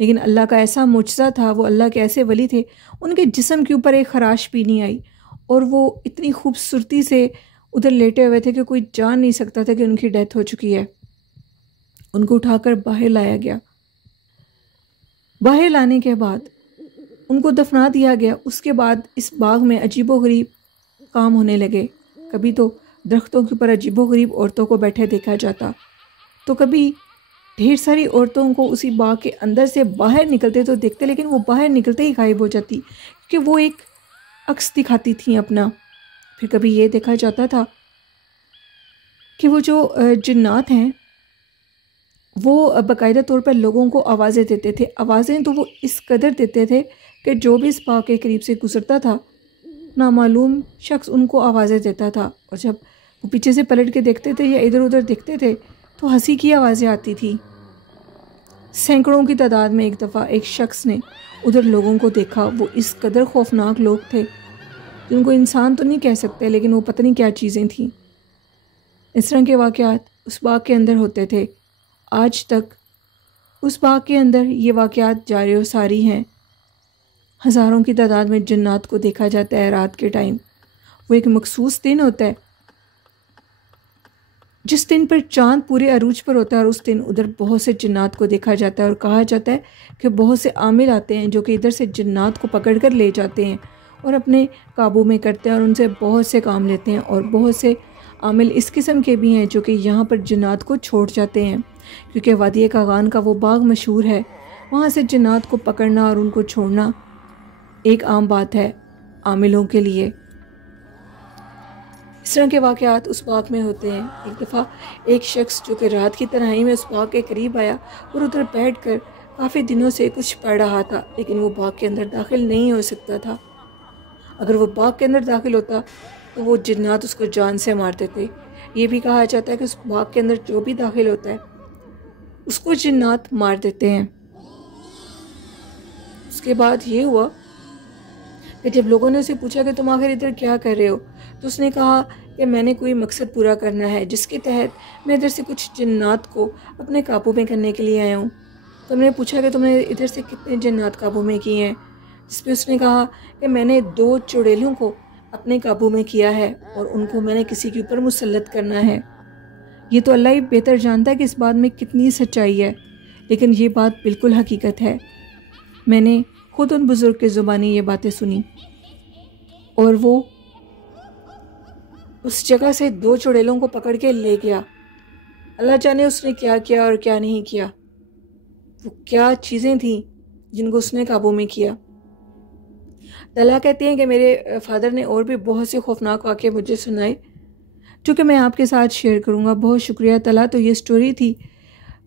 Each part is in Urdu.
لیکن اللہ کا ایسا معجزہ تھا، وہ اللہ کے ایسے ولی تھے، ان کے جسم کے اوپر ایک خراش بھی نہیں آئی، اور وہ اتنی خوبصورتی سے ادھر لیٹے ہوئے تھے کہ کوئی جان نہیں سکتا تھا کہ ان کی ڈیتھ ہو چکی ہے۔ ان کو اٹھا کر باہر لایا گیا۔ باہر لانے کے بعد ان کو دفنا دیا گیا۔ اس کے بعد اس باغ میں عجیب و غریب کام ہونے لگے۔ کبھی تو درختوں کے اوپر عجیب و غریب عورتوں کو بیٹھے دیکھا جاتا، تو کبھی ڈھیر ساری عورتوں کو اسی باغ کے اندر سے باہر نکلتے تو دیکھتے، لیکن وہ باہر نکلتے ہی غائب ہو جاتی، کیونکہ وہ ایک عکس دکھاتی تھیں اپنا۔ پھر کبھی یہ دیکھا جاتا تھا کہ وہ جو جنات ہیں وہ باقاعدہ طور پر لوگوں کو آوازیں دیتے تھے۔ آوازیں تو وہ اس قدر دیتے تھے کہ جو بھی اس باغ کے قریب سے گزرتا تھا، نامعلوم شخص ان کو آوازیں دیتا تھا، اور جب وہ پیچھے سے پلٹ کے دیکھتے تھے یا ادھر ادھر دیکھتے تھے تو ہنسی کی آوازیں آتی تھی۔ سینکڑوں کی تعداد میں ایک دفعہ ایک شخص نے ادھر لوگوں کو دیکھا۔ وہ اس قدر خوفناک لوگ تھے، جن کو انسان تو نہیں کہہ سکتے، لیکن وہ پتہ نہیں کیا چیزیں تھیں۔ اس طرح کے واقعات اس باغ کے اندر ہوتے تھے۔ آج تک اس باغ کے اندر یہ واقعات جاری و ساری ہیں۔ ہزاروں کی تعداد میں جنات کو دیکھا جاتا ہے رات کے ٹائم۔ وہ ایک مخصوص دن ہوتا ہے جس دن پر چاند پورے عروج پر ہوتا ہے، اور اس دن ادھر بہت سے جنات کو دیکھا جاتا ہے، اور کہا جاتا ہے کہ بہت سے عامل آتے ہیں جو کہ ادھر سے جنات کو پکڑ کر لے جاتے ہیں اور اپنے قابو میں کرتے ہیں، اور ان سے بہت سے کام لیتے ہیں۔ اور بہت سے عامل اس قسم کے بھی ہیں جو کہ یہاں پر جنات کو چھوڑ جاتے ہیں، کیونکہ وادی کاغان کا وہ باغ مشہور ہے، وہاں سے جنات کو پکڑنا اور ان کو چھوڑنا ایک عام بات ہے عاملوں کے لیے۔ اس طرح کے واقعات اس باغ میں ہوتے ہیں۔ ایک دفعہ ایک شخص جو کہ رات کی تنہائی میں اس باغ کے قریب آیا اور ادھر بیٹھ کر کافی دنوں سے کچھ پڑھ رہا تھا، لیکن وہ باغ کے اندر داخل نہیں ہو سکتا تھا۔ اگر وہ باغ کے اندر داخل ہوتا تو وہ جنات اس کو جان سے مارتے تھے۔ یہ بھی کہا جاتا ہے کہ اس باغ کے اندر جو بھی داخل ہوتا ہے اس کو جنات مار دیتے ہیں۔ اس کے بعد یہ ہوا کہ جب لوگوں نے اسے پوچھا کہ تم آخر ادھر کیا کر رہے ہو، تو اس نے کہا کہ میں نے کوئی مقصد پورا کرنا ہے، جس کے تحت میں ادھر سے کچھ جنات کو اپنے قابو میں کرنے کے لیے آیا ہوں۔ تو ہم نے پوچھا کہ تم نے ادھر سے کتنے جنات قابو میں کیے ہیں، جس پہ اس نے کہا کہ میں نے 2 چڑیلوں کو اپنے قابو میں کیا ہے، اور ان کو میں نے کسی کے اوپر مسلط کرنا ہے۔ یہ تو اللہ ہی بہتر جانتا ہے کہ اس بات میں کتنی سچائی ہے، لیکن یہ بات بالکل حقیقت ہے۔ میں نے خود ان بزرگ کے زبانی یہ باتیں سنی، اور وہ اس جگہ سے 2 چڑیلوں کو پکڑ کے لے گیا۔ اللہ جانے اس نے کیا کیا اور کیا نہیں کیا، وہ کیا چیزیں تھیں جن کو اس نے قابو میں کیا۔ اللہ کہتے ہیں کہ میرے فادر نے اور بھی بہت سے خوفناک واقعے مجھے سنائے، جو کہ میں آپ کے ساتھ شیئر کروں گا۔ بہت شکریہ تعالیٰ۔ تو یہ سٹوری تھی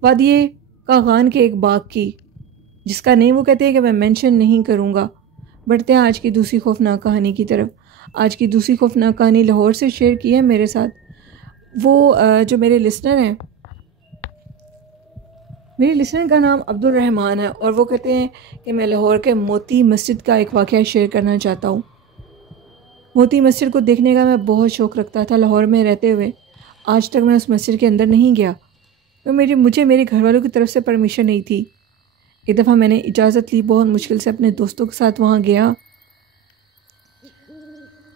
وادی کاغان کے ایک باغ کی، جس کا نیم وہ کہتے ہیں کہ میں مینشن نہیں کروں گا۔ بڑھتے ہیں آج کی دوسری خوفناک کہانی کی طرف۔ آج کی دوسری خوفناک کہانی لاہور سے شیئر کی ہے میرے ساتھ وہ جو میرے لسنر ہیں۔ میرے لسنر کا نام عبد الرحمن ہے، اور وہ کہتے ہیں کہ میں لاہور کے موتی مسجد کا ایک واقعہ شیئر کرنا چاہتا ہوں۔ موتی مسجد کو دیکھنے کا میں بہت شوق رکھتا تھا لاہور میں رہتے ہوئے۔ آج تک میں اس مسجد کے اندر نہیں گیا، تو مجھے میرے گھر والوں کی طرف سے پرمیشن نہیں تھی۔ ایک دفعہ میں نے اجازت لی، بہت مشکل سے اپنے دوستوں کے ساتھ وہاں گیا۔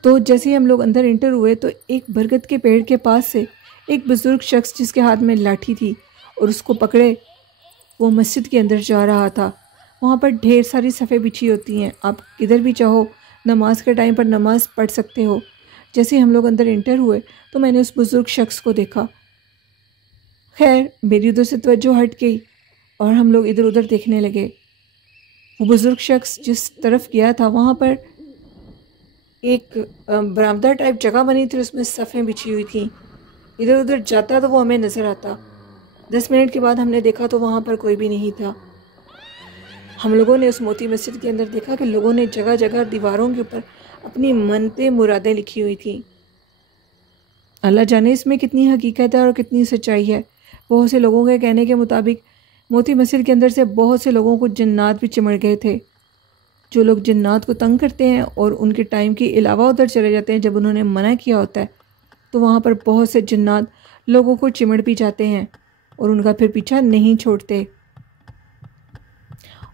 تو جیسے ہی ہم لوگ اندر انٹر ہوئے تو ایک برگد کے پیڑ کے پاس سے ایک بزرگ شخص جس کے ہاتھ میں لاٹھی تھی اور اس کو پکڑے وہ مسجد کے اندر جا رہا تھا۔ وہاں پر ڈھیر ساری صفیں بچھی ہوتی ہیں، آپ کدھر بھی چاہو نماز کے ٹائم پر نماز پڑھ سکتے ہو۔ جیسے ہی ہم لوگ اندر انٹر ہوئے تو میں نے اس بزرگ شخص کو دیکھا۔ خیر میری ادھر سے توجہ ہٹ گئی اور ہم لوگ ادھر ادھر دیکھنے لگے۔ وہ بزرگ شخص جس طرف گیا تھا وہاں پر ایک برآمدہ ٹائپ جگہ بنی تھی، اس میں صفیں بچھی ہوئی تھیں۔ ادھر ادھر جاتا تو وہ ہمیں نظر آتا۔ 10 منٹ کے بعد ہم نے دیکھا تو وہاں پر کوئی بھی نہیں تھا۔ ہم لوگوں نے اس موتی مسجد کے اندر دیکھا کہ لوگوں نے جگہ جگہ دیواروں کے اوپر اپنی منتیں مرادیں لکھی ہوئی تھیں۔ اللہ جانے اس میں کتنی حقیقت ہے اور کتنی سچائی ہے۔ بہت سے لوگوں کے کہنے کے مطابق موتی مسجد کے اندر سے بہت سے لوگوں کو جنات بھی چمڑ گئے تھے۔ جو لوگ جنات کو تنگ کرتے ہیں اور ان کے ٹائم کے علاوہ ادھر چلے جاتے ہیں جب انہوں نے منع کیا ہوتا ہے، تو وہاں پر بہت سے جنات لوگوں کو چمڑ بھی جاتے ہیں اور ان کا پھر پیچھا نہیں چھوڑتے۔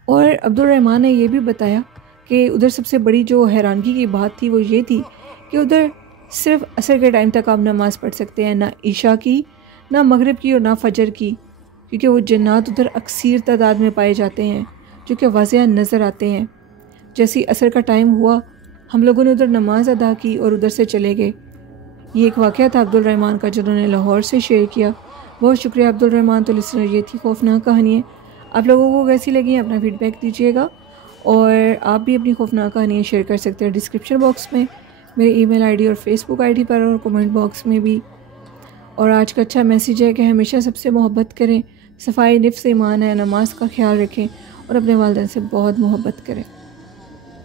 اور عبد الرحمن نے یہ بھی بتایا کہ ادھر سب سے بڑی جو حیرانگی کی بات تھی وہ یہ تھی کہ ادھر صرف عصر کے ٹائم تک آپ نماز پڑھ سکتے ہیں، نہ عشاء کی، نہ مغرب کی اور نہ فجر کی، کیونکہ وہ جنات ادھر اکثیر تعداد میں پائے جاتے ہیں جو کہ واضح نظر آتے ہیں۔ جیسے عصر کا ٹائم ہوا ہم لوگوں نے ادھر نماز ادا کی اور ادھر سے چلے گئے۔ یہ ایک واقعہ تھا عبد الرحمن کا جنہوں نے لاہور سے شیئر کیا۔ بہت شکریہ عبد الرحمن۔ تو لسنر، یہ تھی خوفناک کہانیاں۔ آپ لوگوں کو کیسی لگیں اپنا فیڈ بیک دیجیے گا، اور آپ بھی اپنی خوفناک کہانیاں شیئر کر سکتے ہیں ڈسکرپشن باکس میں، میرے ای میل آئی ڈی اور فیس بک آئی ڈی پر، اور کومنٹ باکس میں بھی۔ اور آج کا اچھا میسیج ہے کہ ہمیشہ سب سے محبت کریں، صفائی نفس ایمان ہے، نماز کا خیال رکھیں اور اپنے والدین سے بہت محبت کریں۔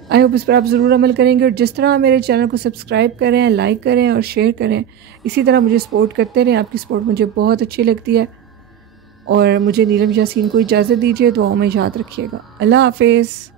آئی ہوپ اس پر آپ ضرور عمل کریں گے، اور جس طرح میرے چینل کو سبسکرائب کریں، لائک کریں اور شیئر کریں، اسی طرح مجھے سپورٹ کرتے رہیں۔ آپ کی سپورٹ مجھے بہت اچھی لگتی ہے۔ اور مجھے نیلم یاسین کو اجازت دیجیے، دعاؤں میں یاد رکھیے گا۔ اللہ حافظ۔